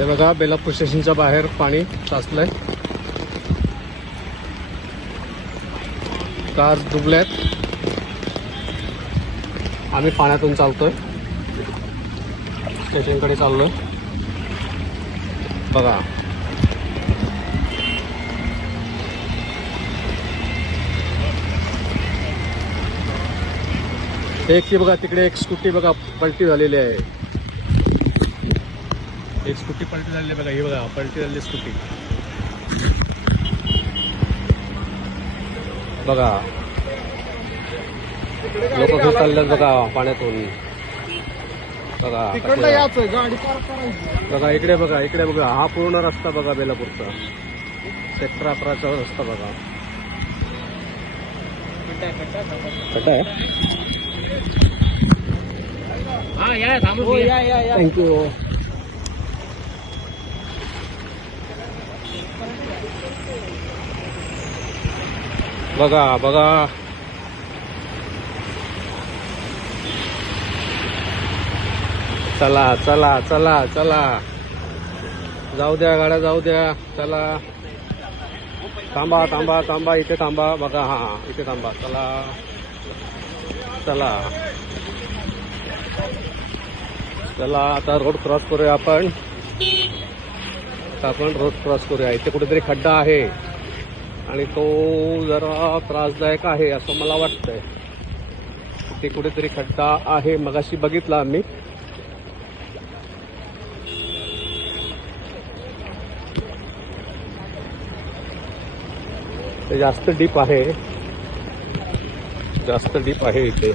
हे बघा बेलापूर स्टेशनच्या बाहेर पाणी साचलंय, कार डुबल्यात. आम्ही पाण्यातून चालतोय, स्टेशनकडे चाललोय. बघा एक बघा तिकडे एक स्कूटी बघा पलटी झालेली आहे. एक स्कूटी पलटी झालेली बघा, ही बघा पलटी झालेली स्कूटी बघा. लोक घेऊन चालल्यात बघा पाण्यातून. बघा बघा इकडे बघा, इकडे बघा, हा पूर्ण रस्ता बघा बेलापूरचा, सेक्टर 11चा रस्ता बघा. खड्डा आहे. थँक्यू. बघा बघा चला चला चला चला, जाऊ द्या गाड्या, जाऊ द्या. चला थांबा थांबा थांबा, इथे थांबा. बघा हा इथे थांबा. चला चला चला, आता रोड क्रॉस करूया आपण. आपण रोड क्रॉस करूया. इथे कुठेतरी खड्डा आहे आणि तो जरा त्रासदायक आहे असं मला वाटतंय. इथे कुठेतरी खड्डा आहे, मगाशी बघितला आम्ही. ते जास्त डीप आहे, जास्त डीप आहे इथे.